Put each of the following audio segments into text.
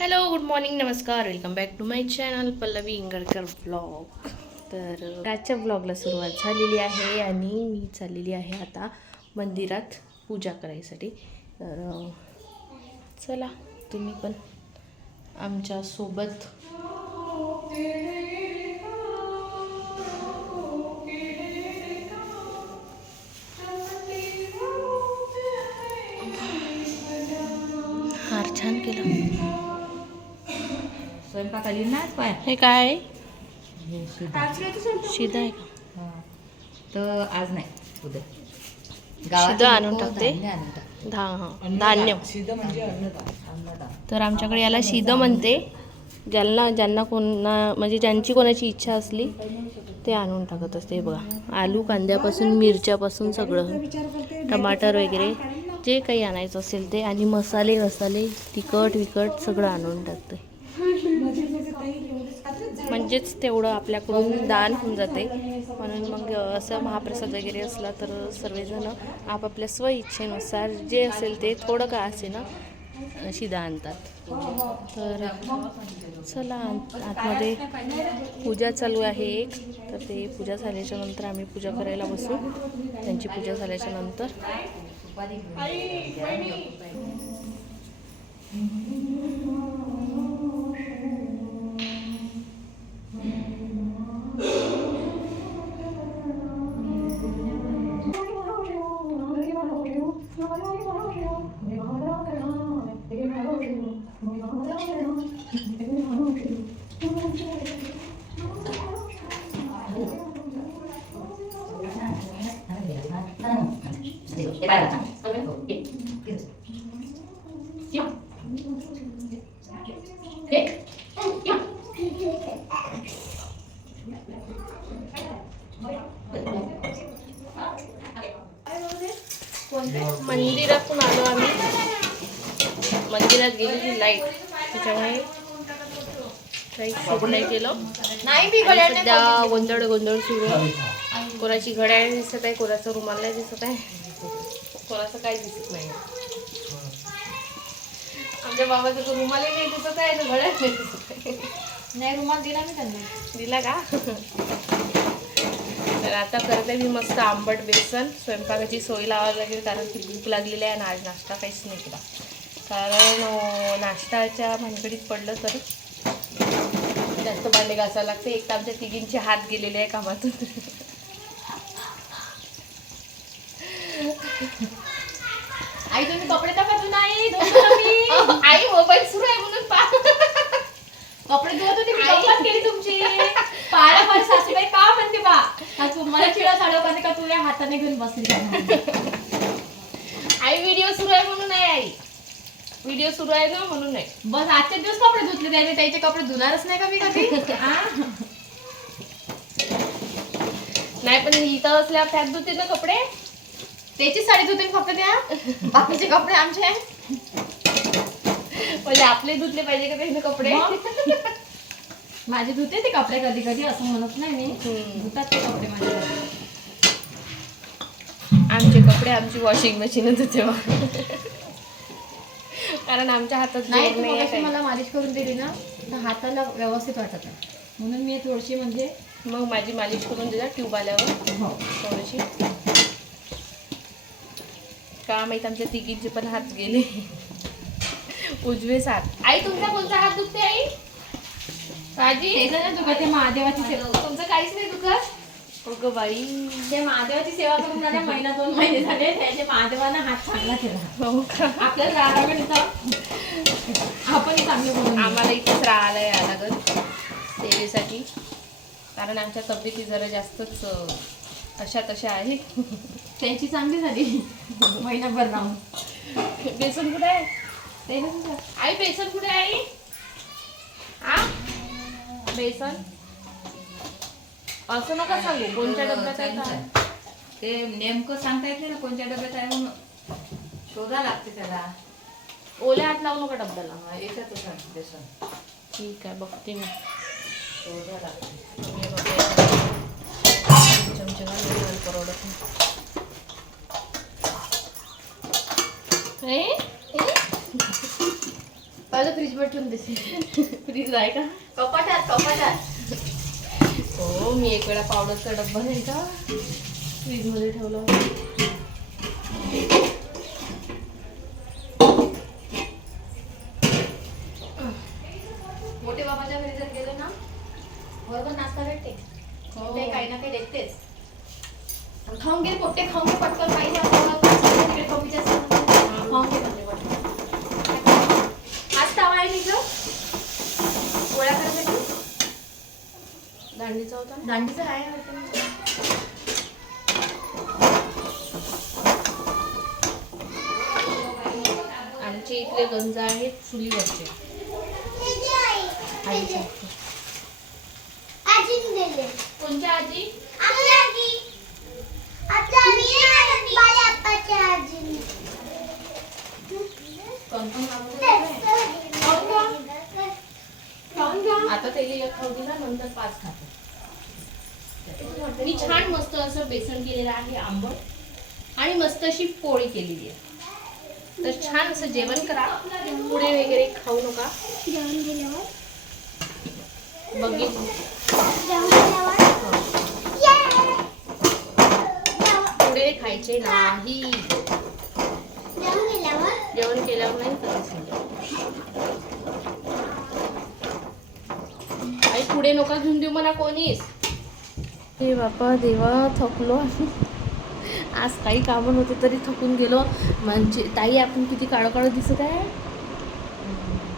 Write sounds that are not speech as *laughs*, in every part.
Hello good morning नमस्कार. Welcome back to my channel Pallavi Ingadkar blog तर आजच्या ब्लॉगला सुरुवात झालेली आहे आणि मी चाललेली आहे आता मंदिरात पूजा करायसाठी. तर चला तुम्ही पण आमच्यासोबत स्वयंपाक आली ना आज पाय हे काय? हे शिदा. आहे का हा. तर आज नाही उद्या. शिदा आणून टाकते? धान्य. धा हां अन्नदान. तर आमच्याकडे याला शिद म्हणते. ज्यांना ज्यांना कोणा म्हणजे ज्यांची कोणाची इच्छा असली ते आणून टाकत असते. हे बघा. आलू कांद्यापासून मिरच्यापासून सगळं. टमाटर वगैरे. जे काही आणायचं असेल ते. आणि मसाले वसाले तिखट विकट सगळं आणून टाकते. म्हणजेच तेवढं आपल्याकडून दान होऊन जाते. म्हणून मग असं महाप्रसाद वगैरे असला तर सर्वजण आपापल्या स्वइच्छेनुसार जे असेल ते थोडं का असे ना शिदा आणतात तर चला आतमध्ये पूजा चालू आहे एक. तर ते पूजा झाल्याच्यानंतर आम्ही पूजा करायला बसू. त्यांची पूजा झाल्याच्यानंतर. मंदिरातून आलो आम्ही. मंदिरात गेलेली लाइट त्याच्यामुळे काही नाही केलं. सध्या गोंधळ गोंधळ सुरू कोणाची घड्याळ दिसत आहे कोणाचं रुमाल नाही दिसत आहे. कोणाचं काही दिसत नाही. आमच्या बाबाचं तर रुमालही नाही दिसत आहे तर घड्याळ नाही दिसत आहे. नाही रुमाल दिला मी त्यांना. दिला का? तर आता करते मी मस्त आंबट बेसन. स्वयंपाकाची सोय लावावी लागेल कारण की भूक लागलेली आहे आणि आज नाश्ता काहीच नाही केला. कारण नाश्ताच्या भानगडीत पडलं तर जास्त भांडे घासायला लागते. एक तर आमच्या तिघींचे हात गेलेले आहे कामातून. आई तुम्ही कपडे तर धुवून नाही. आई मोबाईल सुरू आहे म्हणून कपडे धुवत होते मी गंमत केली तुमची? पाळा माझी सासूबाई का म्हणते बा? का तू मला चिडा साडव का का तू या हाताने घेऊन बसली? आई व्हिडिओ सुरू आहे म्हणून आहे आई. व्हिडिओ सुरू आहे ना म्हणून नाही बस आजचे दिवस कपडे धुतले त्याने त्याचे कपडे धुणारच नाही का मी कधी? नाही पण इथं असल्यावर त्यात धुते ना कपडे? त्याची साडी धुते ना फक्त त्या बाकीचे कपडे आमचे म्हणजे आपले धुतले पाहिजे का त्याने कपडे? माझे धुते ते कपडे कधी कधी असं म्हणत नाही मी. धुतात ते कपडे माझे आमचे कपडे आमची वॉशिंग मशीन धुते. कारण आमच्या हातात नाही. मला मालिश करून दिली ना तर हाताला व्यवस्थित वाटत. म्हणून मी थोडीशी म्हणजे मग माझी मालिश करून देजा ट्यूब आल्यावर हो थोडीशी का माहीत आमच्या तिघींचे पण हात गेले. उजवेच हात आई तुमचा कोणता हात दुखते आई? काजी ते जर तुका ते महादेवाची सेवा. तुमचं काहीच नाही दुखत? अगं बाई ते महादेवाची सेवा करून झाल्या महिना दोन महिने झाले त्याचे महादेवानं हात चांगला केला. हो का? आपल्याला राहावं इथं आपण चांगले बोलून. आम्हाला इथेच राहायला यावं लागत सेवेसाठी. कारण आमच्या तब्येती जरा जास्तच अशा तशा आहेत त्यांची चांगली झाली. महिनाभर राहून. बेसन कुठे आहे? ते. आई बेसन कुठे आहे आई? आ? बेसन? असं नका सांगू. कोणत्या डब्यात आहे का? ते नेमकं सांगता येत नाही ना कोणत्या डब्यात आहे म्हणून. शोधा लागते त्याला. ओल्या हात लावू नका डब्याला. याच्यातच आहे बेसन. ठीक आहे बघते मी. शोधा लागते. मी बघते. चमचे परवडत नाही. ए? ए? पहिलं फ्रीजमध्ये ठेवून देते फ्रीज आहे का कपाटात कपाटात हो मी एक वेळा पावडरचा डब्बा नाही का फ्रीजमध्ये ठेवला होता मोठे बाबाच्या घरी जर गेलो ना बरोबर नाश्ता भेटते हो. ते काही ना काही देतेच खाऊन घे पोट्टे खाऊन घे पटकन काही नाही आपल्याला पाच मिनिट इकडे कमीच्या असतात. खाऊन घे म्हणजे पटकन आज तवा आहे निघलो गोळ्या करायसाठी दांडीचं आहे आमचे इथले गंज आहेत चुलीवरचे. आईच्या हातचे. कोणत्या आजी कन्फर्म खाऊन घ्या खाऊन घ्या आता त्याला एक खाऊ दिला नंतर पाच खातो मी छान मस्त असं बेसन केलेलं आहे आंबट आणि मस्त अशी पोळी केलेली आहे तर छान असं जेवण करा. पुढे वगैरे खाऊ नका. बघित पुढे खायचे नाही. जेवण केल्यावर नाही करायचं. आई पुढे नका घेऊन देऊ मला कोणीच. हे बापा देवा थकलो आम्ही आज काही कामं नव्हते तरी थकून गेलो. म्हणजे ताई आपण किती काळं काळं दिसत आहे?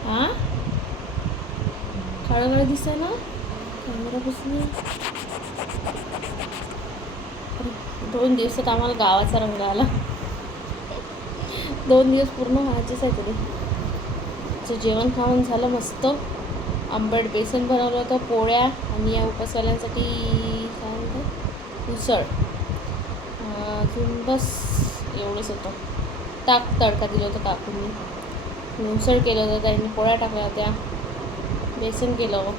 हां काळं काळं दिसत आहे ना? कॅमेरा बसली दोन दिवसात आम्हाला गावाचा रंग आला. दोन दिवस पूर्ण व्हायचेच आहे तरी तर जेवण खावण झालं मस्त. आंबट बेसन बनवलं होतं पोळ्या आणि या उपासवाल्यांसाठी काय म्हणतात? उसळ. अजून बस एवढंच होतं. ताक तडका दिलं होतं काकूंनी मुसळ उसळ केलं होतं त्यांनी पोळ्या टाकल्या होत्या. बेसन केलं हो.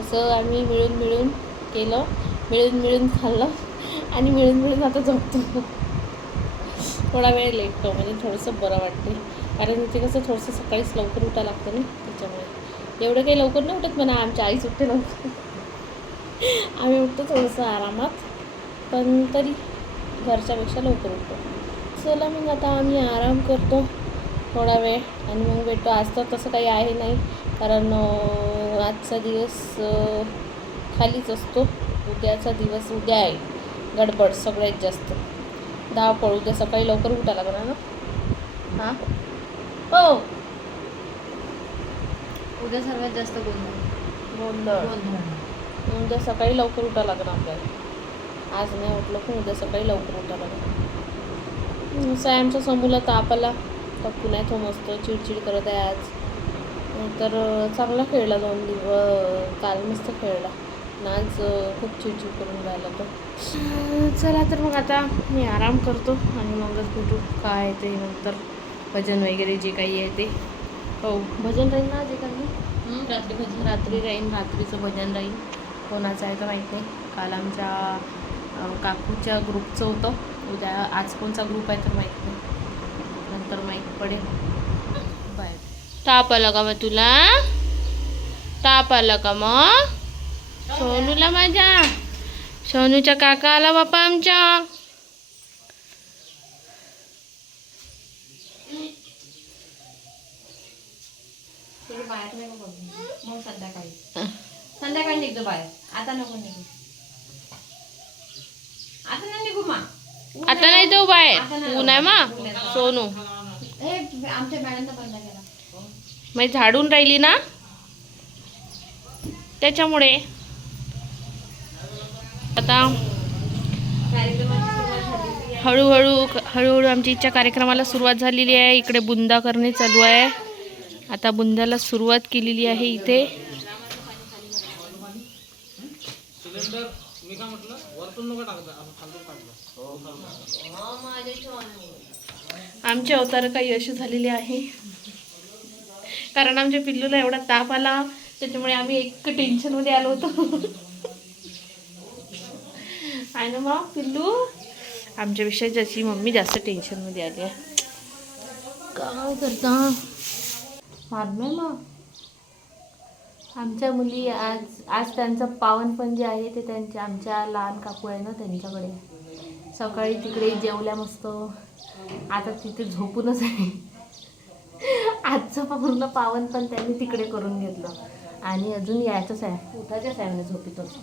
असं आम्ही मिळून मिळून केलं. मिळून मिळून खाल्लं. आणि मिळून मिळून आता झोपतो. थोडा वेळ लेटतो म्हणजे थोडंसं बरं वाटते कारण इथे कसं थोडंसं सकाळीच लवकर उठा लागतं ना त्याच्यामुळे. एवढं काही लवकर नाही उठत म्हणा आमच्या आईच उठते लवकर. आम्ही उठतो थोडंसं आरामात. पण तरी घरच्यापेक्षा लवकर उठतो. चला मग आता आम्ही आराम करतो थोडा वेळ आणि मग भेटतो आज तर तसं काही आहे नाही कारण आजचा दिवस खालीच असतो. उद्याचा दिवस उद्या आहे. गडबड सगळ्यात जास्त. धावपळ उद्या सकाळी लवकर उठा लागणार ना? हां? हो. उद्या सर्वात जास्त गोंधळ. गोंधळ. गोंधळ. उद्या सकाळी लवकर उठा लागणार आपल्याला. आज नाही उठलं पण उद्या सकाळी लवकर उठा लागणार असं आहे आमच्या समूला ताप आला. टप्पू नाही तो मस्त चिडचिड करत आहे आज. तर चांगला खेळला दोन दिवस. काल मस्त खेळला. आज खूप चिडचिड करून राहिला तो. चला तर मग आता मी आराम करतो आणि मगच भेटू काय ते नंतर. भजन वगैरे जे काही आहे ते. हो. भजन राहील ना जे काही रात्री भजी रात्री राहीन. रात्रीचं भजन राहील कोणाचं आहे तर माहीत नाही. काल आमच्या काकूच्या ग्रुपचं होतं. उद्या आज कोणचा ग्रुप आहे तर माहीत नाही. नंतर माहीत पडेल. बाय. ताप आला का मग तुला? ताप आला का मग? सोनूला माझ्या. सोनूच्या काका आला बापा आमच्या. बाहेर नाही बघ? मग संध्याकाळी. संध्याकाळी निघतो बाहेर. आता नको निघू आता नाही निघू मा आता नाही जाऊ बाहेर. ऊन आहे मा. सोनू. हे मग झाडून राहिली ना? त्याच्यामुळे. आता हळूहळू हळूहळू आमची इच्छा कार्यक्रमाला सुरुवात झालेली आहे. इकडे बुंदा करणे चालू आहे. आता बुंद्याला सुरुवात केलेली आहे इथे. आमचे अवतार काही अशी झालेली आहे. कारण आमच्या पिल्लूला एवढा ताप आला त्याच्यामुळे आम्ही एक टेन्शनमध्ये आलो होतो. आहे ना मग पिल्लू? आमच्यापेक्षा ज्याची मम्मी जास्त टेन्शनमध्ये आली आहे. काय करता? मारणार मग आमच्या मुली आज आज त्यांचं पावनपण जे आहे ते त्यांच्या आमच्या लहान काकू आहे ना त्यांच्याकडे. सकाळी तिकडे जेवल्या मस्त. आता तिथे झोपूनच आहे. आजचं पूर्ण पावन पण त्यांनी तिकडे करून घेतलं. आणि अजून यायचंच आहे. उठायचंच आहे म्हणजे झोपीतच.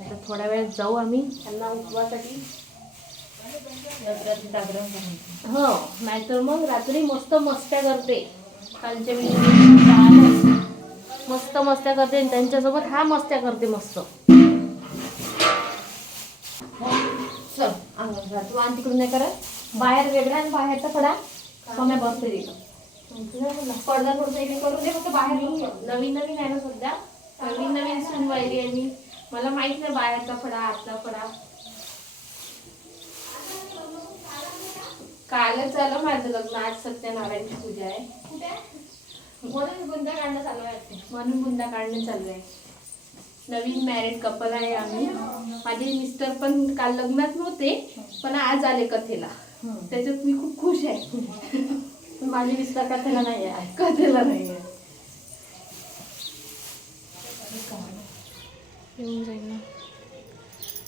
आता थोड्या वेळात जाऊ आम्ही. त्यांना उठवासाठी. हो नाहीतर मग रात्री मस्त मस्त्या करते. कालच्या मी. मस्त मस्त्या करते आणि त्यांच्यासोबत हा मस्त्या करते मस्त. चल अंगण. तू आणि तिकडून नाही करत. बाहेर वेगळा आणि बाहेरचा खडा समय बसते तिथं. पडदा थोडंसं इकडे करून दे फक्त बाहेर. नवीन नवीन आहे ना सध्या. नवीन नवीन सून वाहिली आहे मी. मला माहीत नाही बाहेरचा फडा आतला फडा. कालच झालं माझं लग्न आज सत्यनारायणची पूजा आहे. कुठे? म्हणून गुंजा काढणं चालू आहे. म्हणून बुंदा काढणं चालू आहे. नवीन मॅरिड कपल आहे आम्ही. माझे मिस्टर पण काल लग्नात नव्हते पण आज आले कथेला. त्याच्यात मी खूप खुश आहे. पण माझी विस्तार कथेला नाही आहे कथेला नाही आहे येऊन जाईल ना.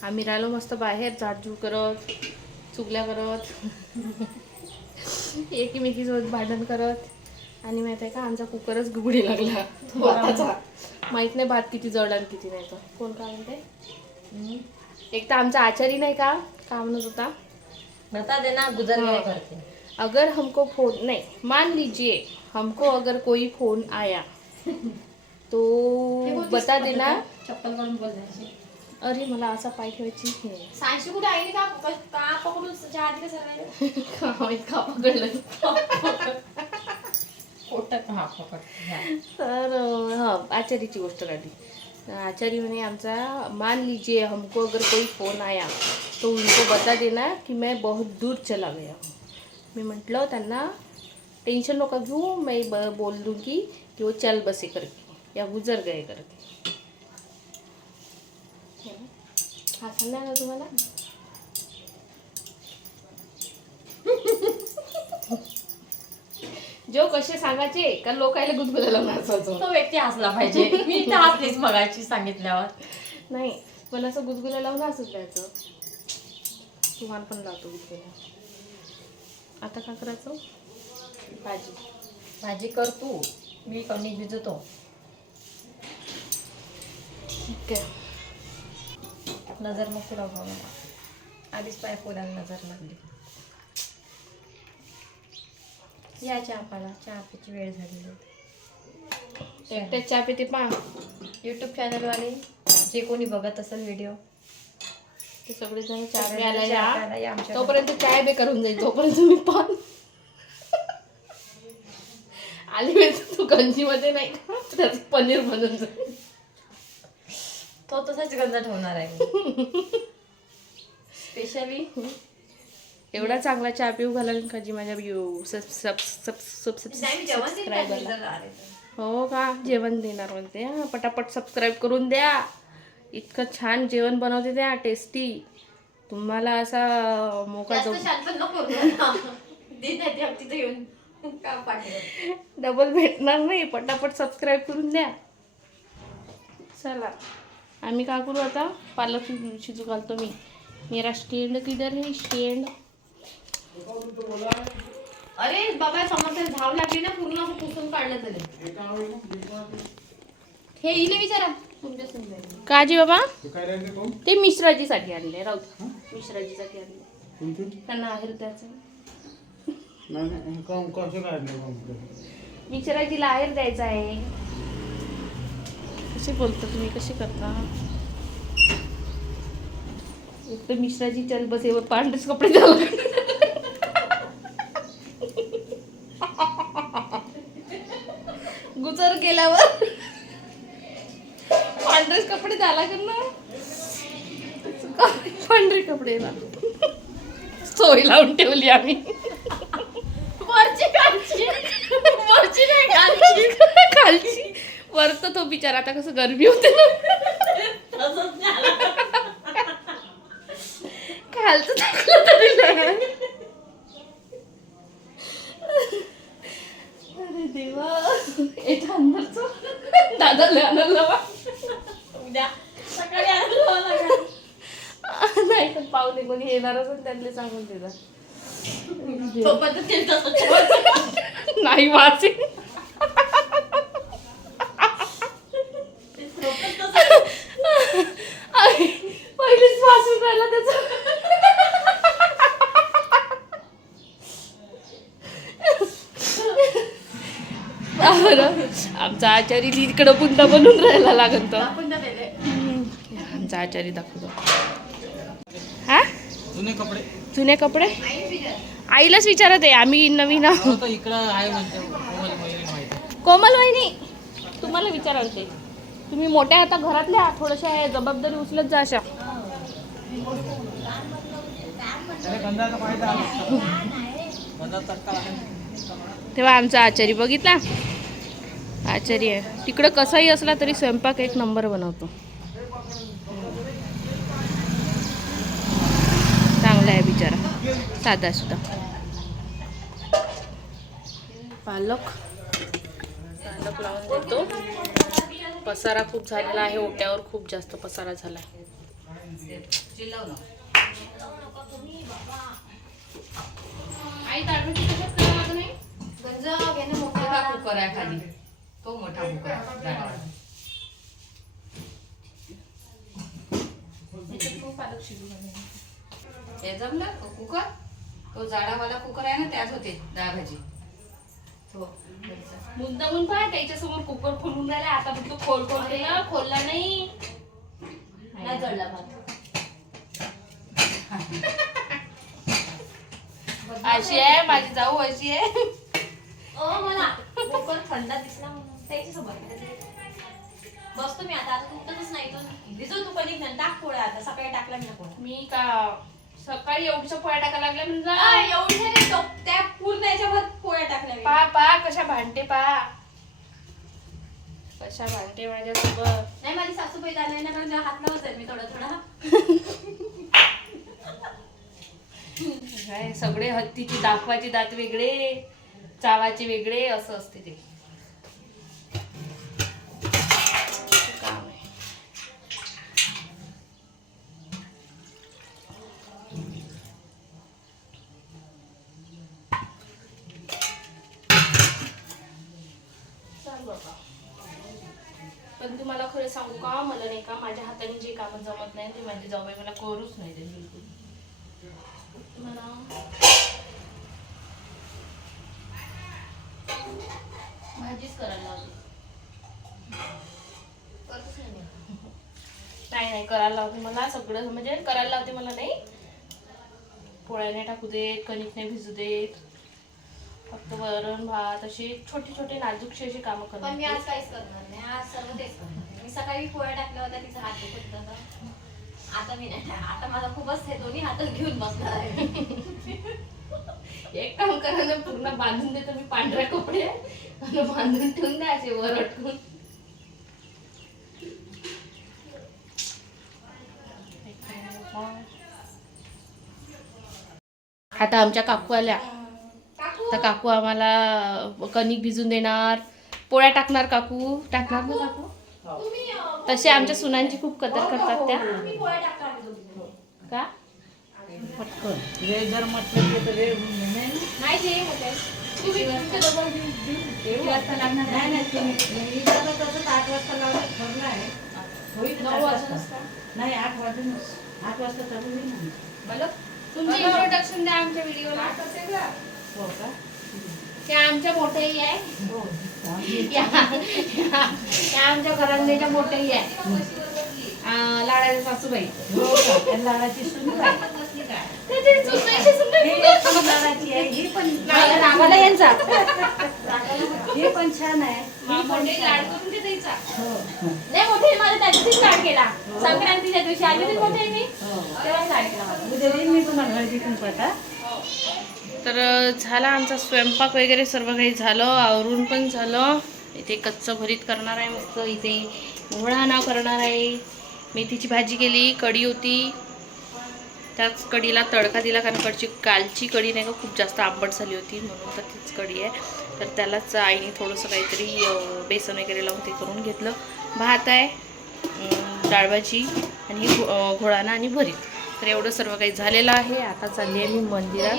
आम्ही राहिलो मस्त बाहेर झाडझूड करत चुगल्या करत. *laughs* एकमेकीसोबत भांडण करत. आणि माहीत आहे का आमचा कुकरच गुगडी लागला. भाताचा. माहीत नाही भात किती जड आणि किती नाही तर कोण काय म्हणते एक तर आमचा आचारी नाही का? का म्हणत होता? बता देना गुजर करते अगर हमको फोन नहीं मान लीजिए हमको अगर कोई फोन आया तो बता देना. चप्पल करून बोल जायचे अरे मला असा पाय ठेवायची नाही सांशी कुठे आहे? का का पकडून आधी कसं का *laughs* पकडलं *laughs* पोटात हा पकड तर अं, हा आचार्यची गोष्ट काढली. आचार्य म्हणे आमचा मान लीजिए हमको अगर कोई फोन आया तो उनको बता देना कि मैं बहुत दूर चला गया हूँ. मी म्हटलं त्यांना टेन्शन नका घेऊ मैं ब बोल दूंगी कि वो चल बसे करके या गुजर गए करके. हा सांगा ना तुम्हाला? जो कसे सांगायचे का लोकायला गुदगुलायला नाचायचो तो व्यक्ती हसला पाहिजे. मी तर हसलीच मगाची सांगितल्यावर. नाही पण असं गुदगुल्या लावून असंच द्यायचं. तुम्हाला पण लावतो गुदगुल्या आता काय करायचं? भाजी. भाजी कर तू. मी कणिक भिजवतो ठीक आहे. नजर लागू मला आधीच पाय पोराला नजर लागली. या चहा पाला चहा प्यायची वेळ झालेली आहे. एकट्या चहा पिते पा यूट्यूब चॅनलवाले जे कोणी बघत असेल व्हिडिओ ते सगळेजण चहा प्यायला या. तोपर्यंत चाय बेकार होऊन जाईल तोपर्यंत मी पान आली वेळ तू गंजीमध्ये नाही का? त्याचं पनीर बनून जाईल. तो तसाच गंज ठेवणार आहे स्पेशली *laughs* एवढा चांगला चहा पिऊ घाला का जी माझ्या सब सब सब सब सब. हो का? जेवण देणार म्हणते हा. पटापट सबस्क्राईब करून द्या. इतकं छान जेवण बनवते द्या टेस्टी तुम्हाला असा मोका डबल भेटणार नाही. पटापट सबस्क्राईब करून द्या. चला. आम्ही काय करू आता? पालक शिजू शिजू घालतो मी. मेरा स्टँड किधर है स्टँड अरे बाबा समोर धाव लागली ना पूर्ण असं पुसून काढलं तरी. हे इले विचारा. तुमच्या समजा काजी बाबा ते काय राहिले कोण ते मिश्राजीसाठी आणले राहू दे. मिश्राजीसाठी आणले. त्यांना काढले कोण मिश्राजीला आहेर द्यायचा आहे. कसे बोलता तुम्ही? कसे करता? एक तर मिश्राजी चल बस एवढं पांढरेच कपडे द्यावं लागले. गुजर गेल्यावर ना? पांढरे कपडे ना. सोय लावून ठेवली आम्ही. वरची खालची. वरची नाही खालची. खालची. वर तर तो बिचारा आता कसं गरमी होते ना. खालचं टाकलं तरी नाही. अरे देवा दादाला आणायला लावा. उद्या सकाळी आलो लागेल नाही पण पाहुणे त्यांना सांगून तसंच नाही वाचे पहिलीच वाचून राहिला त्याचा. आमचा आचारी तिकडं बुंदा बनून राहायला लागत दिले. आमचा आचारी दाखवतो. जुने कपडे? जुने कपडे? आईलाच विचारत आहे आम्ही नवीन म्हणते कोमल वहिनी तुम्हाला विचाराल ते तुम्ही मोठ्या आता घरातल्या थोड्याशा जबाबदारी उचलत जा अशा. तेव्हा आमचा आचारी बघितला. आचारी आहे. तिकडं कसाही असला तरी स्वयंपाक एक नंबर बनवतो. चांगला आहे बिचारा. साधा सुद्धा. पालक. पालक लावून देतो. पसारा खूप झालेला आहे. ओट्यावर खूप जास्त पसारा झाला आहे खाली तो मोठा पालक शिजू हे जमलं? तो कुकर? तो जाडावाला कुकर आहे ना त्यात होते डाळ भाजी. तो घरचा. मुद्दामून पाय त्याच्यासमोर कुकर खोलून राहिला आता फक्त खोल खोल केला खोलला नाही. नाही. जळला भात. अशी आहे माझी जाऊ अशी आहे. ओ मला. कुकर थंड दिसला म्हणून. त्याच्यासोबत बसतो मी आता आता तुटतच नाही तो भिजव तू कधी टाक पोळ्या आता सकाळी टाकला मी मी का सकाळी एवढीच्या पोळ्या टाकायला लागल्या आ, म्हणजे एवढ्या नाही त्या पूर्ण याच्यावर पोळ्या टाकल्या मी. पा पा कशा भांडते पा. कशा भांडते माझ्यासोबत. नाही माझी सासूबाई झाली ना कारण हात लावत जाईल मी थोडा थोडा. काय सगळे हत्तीची दाखवाचे दात वेगळे चावाचे वेगळे असं असते ते काम आहे चल बाबा. पण तुम्हाला खरं सांगू का मला नाही का माझ्या हाताने जे कामं जमत नाही ते माझी जाऊबाई मला करूच नाही ते बिलकुल. मला भाजीच करायला लावली. नाही. नाही करायला लावते मला सगळं. म्हणजे करायला लावते मला नाही. पोळ्याने टाकू देत कणिक नाही भिजू देत. फक्त वरण भात अशी छोटी छोटी नाजूकशी अशी कामं पण मी आज काहीच करणार नाही. आज सर्व तेच करणार. सकाळी पोळ्या टाकल्या होत्या तिचा हात दुखत होता. आता मी नाही आता माझा खूपच हे दोन्ही हातच घेऊन बसणार आहे. एक काम करा ना पूर्ण बांधून देतो मी पांढऱ्या कपडे. आणि बांधून ठेवून द्या असे वर अटकून आता आमच्या काकू आल्या. तर काकू आम्हाला कणिक भिजून देणार. पोळ्या टाकणार काकू. टाकणार ना काकू तसे आमच्या सुनांची खूप कदर करतात त्या. तुम्ही पोळ्या टाकता आम्ही दोघी. का? पटकन. वेळ जर म्हटलं की तर वेळ. नाही आठ वाजता लावलं ठरलं आहे. होईल. नाही आठ वाजून आठ वाजता होईल बोलो तुमचं इंट्रोडक्शन द्या आमच्या व्हिडिओला हो का? त्या आमच्या मोठ्याही आहे. हो. आमच्या मोठ्याही आहे अं, लाडाच्या सासूबाई. हो लाडाची आहे. हे पण यांचा ही छान आहे. हा, नाही मोठे माझा त्या दिवशीच लाड केला. संक्रांतीच्या दिवशी आली होती मोठे मी हो. तेव्हा लाड केला. माझा. उद्या मी तुम्हाला हळदी कुंकू आता तर झाला आमचा स्वयंपाक वगैरे सर्व काही झालं आवरून पण झालं. इथे कच्चं भरीत करणार आहे मस्त इथे घोळा नाव करणार आहे. मेथीची भाजी केली कढी होती. त्याच कढीला तडका दिला कारण कडची कालची कढी नाही का खूप जास्त आंबट झाली होती म्हणून तर तीच कढी आहे. तर त्यालाच आईने थोडंसं काहीतरी बेसन वगैरे लावून ते करून घेतलं. भात आहे डाळभाजी आणि घो- घोळाणा आणि भरीत. तर एवढं सर्व काही झालेलं आहे. आता चालली आहे मी मंदिरात.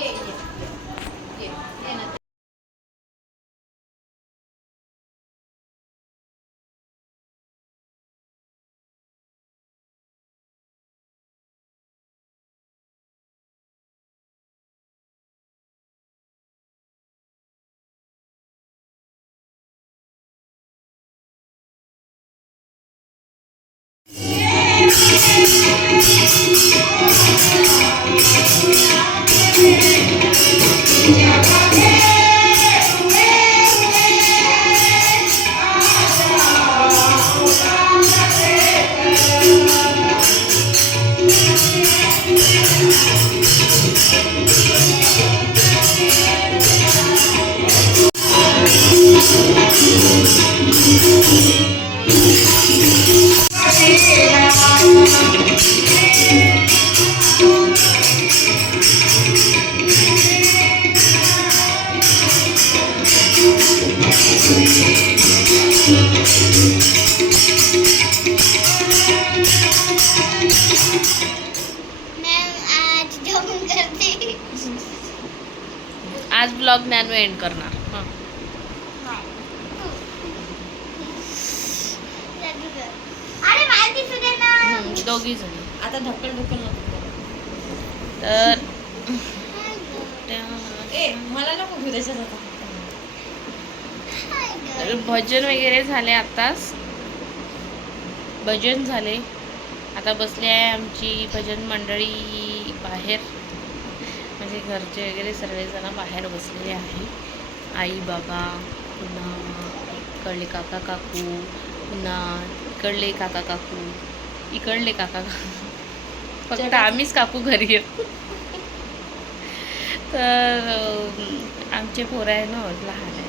मला नको घेऊ त्याच्यात. आता भजन वगैरे झाले आत्ताच. भजन झाले. आता बसले आहे आमची भजन मंडळी बाहेर. म्हणजे घरचे वगैरे सर्वजण बाहेर बसलेले आहे. आई बाबा पुन्हा इकडले काका काकू पुन्हा इकडले काका काकू इकडले काका काकू. फक्त आम्हीच काकू घरी येतो. तर आमचे पोरं आहे ना लहान आहे.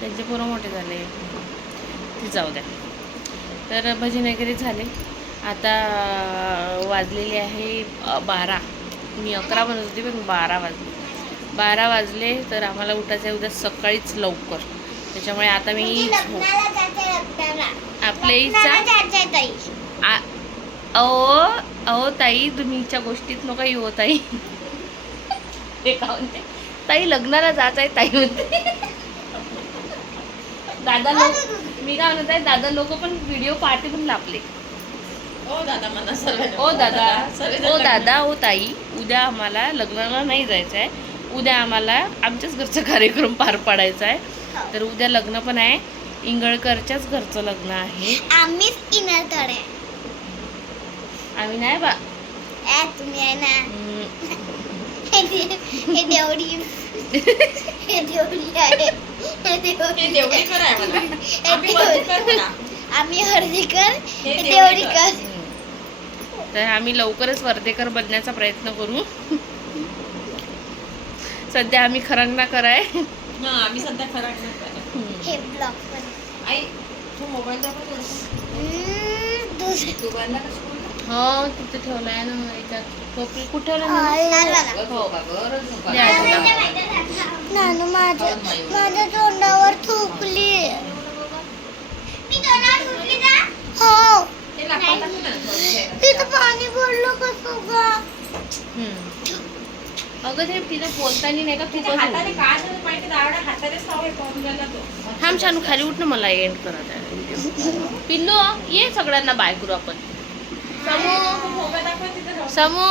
त्यांचे पोरं मोठे झाले. ते जाऊ द्या. तर भजन वगैरे झाले. आता वाजलेले आहे बारा. मी अकरा म्हणत होती पण बारा वाजले. बारा वाजले तर आम्हाला उठायचं आहे उद्या सकाळीच लवकर. त्याच्यामुळे आता मी आपल्या इच्छा आ- अहो अहो ताई तुम्हीच्या गोष्टीत नका येऊ ताई. ते का म्हणते ताई लग्नाला जात आहे ताई म्हणते. दादा लोक मी काय म्हणत आहे दादा लोक पण व्हिडिओ पार्टी पण लाभले ओ दादा म्हणा सर्व ओ दादा. ओ दादा ओ ताई. उद्या आम्हाला लग्नाला नाही जायचं आहे. उद्या आम्हाला आमच्याच घरचा कार्यक्रम पार पाडायचा आहे. तर उद्या लग्न पण आहे. इंगळकरच्याच घरचं लग्न आहे. आम्हीच इनर तडे आम्ही नाही बा. ए तुम्ही आहे ना? हे दे- देवडी हे देवडी आहे हे देवडी देवडी कर आहे मला आम्ही वरती कर देवडी म्हणा. आम्ही हळदीकर हे हे देवडी देवडी कर. कर तर आम्ही लवकरच वर्धेकर बनण्याचा प्रयत्न करू सध्या आम्ही खरंगना कराय हा आम्ही सध्या खरा नाही करत. हे ब्लॉक पण आई तू मोबाईल दाखव थोडंसं. हम्म, दुसरं तू बांधला का स्कूल हो तिथे ठेवलाय ना याच्यात टोपी कुठे ठेवला हो. नानू माझ्या माझ्या तोंडावर थुकली. हो. तिथं पाणी पडलं कसं ग हम्म. अगं ते तिने बोलताना नाही का हे थांब छान खाली उठ ना मला एंड करत आहे पिल्लू ये सगळ्यांना बाय करू आपण. समू. समू.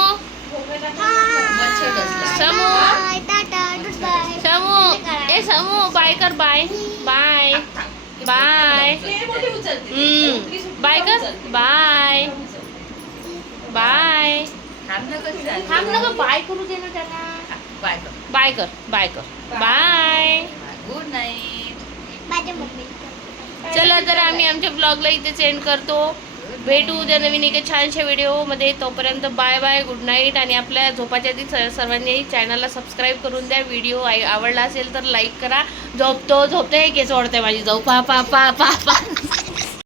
समू ए समू बाय कर बाय बाय बाय. बाय कर बाय बाय थांब ना गं बाय करू दे ना त्याला बाय कर. बाय कर बाय गुड नाईट चला तर आम्ही आमच्या ब्लॉगला इथेच एंड करतो भेटू उद्या नवीन एका छानशा व्हिडिओमध्ये. तोपर्यंत बाय बाय गुड नाईट आणि आपल्या झोपाच्या आधी स- सर्वांनी चॅनलला सबस्क्राईब करून द्या. व्हिडिओ आवडला असेल तर लाईक करा. झोपतो झोपतो हे केस ओढते माझी जाऊ. पा पा पा पा पा.